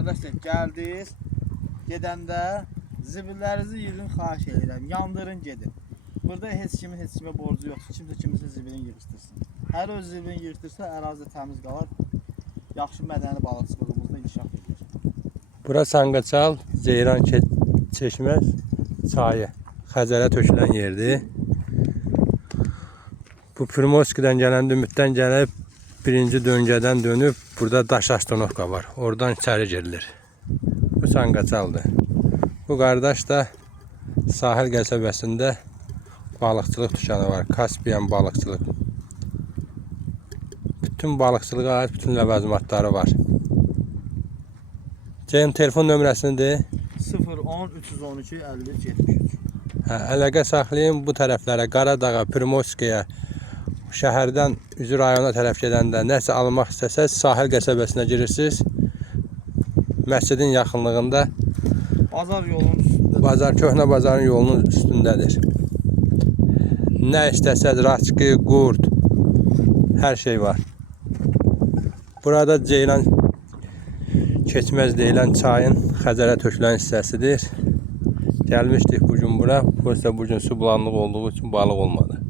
Qardaşlar, gəldiniz. Gedəndə zibillərinizi yığın, xahiş edirəm. Yandırın, gedin. Burada heç kimə borcu yoxdur. Kimsə kimisə zibilini yığışdırsın. Hər öz zibilini yığışdırsa, ərazi təmiz qalar. Yaxşı mədəni balıqçılığımızda inkişaf edir. Bura Sanqaçal, Ceyran Çeşməz çayı. Xəzərə tökülən yerdir. Bu Primorskidən gələn, Ümiddən gəlib, birinci döngədən dönüb, burada daş astanovka var. Oradan içəri girilir. Bu Sanqaçaldır. Bu qardaş da sahil qəsəbəsində balıqçılıq dükanı var. Kaspiyan balıqçılıq. Bütün balıqçılığa aid bütün ləvazimatları var. Ceyhun telefon nömrəsini de. 010 312 51 73. Əlaqə saxlayın bu tərəflərə, Qaradağa, Primorskiyə, şəhərdən üzü rayona tərəf gedəndə nəsə almaq istəsəz, sahil qəsəbəsinə girirsiniz. Məscidin yaxınlığında Bazar yolunun üstündə. Köhnə bazarın yolunun üstündədir. Nə istəsəz, raçki, qurd, hər şey var. Burada Ceyran Keçməz deyilən çayın Xəzərə tökülən hissəsidir. Gəlmişdik bugün bura. Burası bugün su bulanlığı olduğu üçün balıq olmadı.